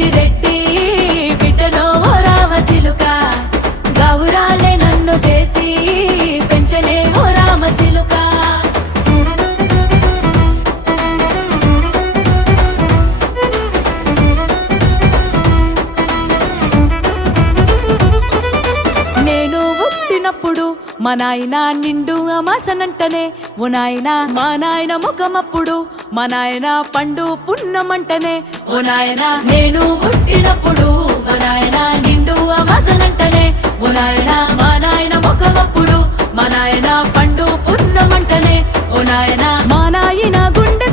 పెద్దిరెడ్డి బిడ్డలో ఓ రామసిలుక గౌరాలే నన్ను చేసి పెంచనే ఓ రామసిలుక నేను పుట్టినప్పుడు మా నాయన నిండు అమాసనంటనే ఓ నాయన మా నాయన ముఖమప్పుడు మా నాయన పండు పున్నమంటనే ఓ నాయన నేను పుట్టినప్పుడు మా నాయన నిండు అమాసనంటనే ఓ నాయన మా నాయన ముఖమప్పుడు మా నాయన పండు పున్నమంటనే ఓ నాయన మా నాయన గుండె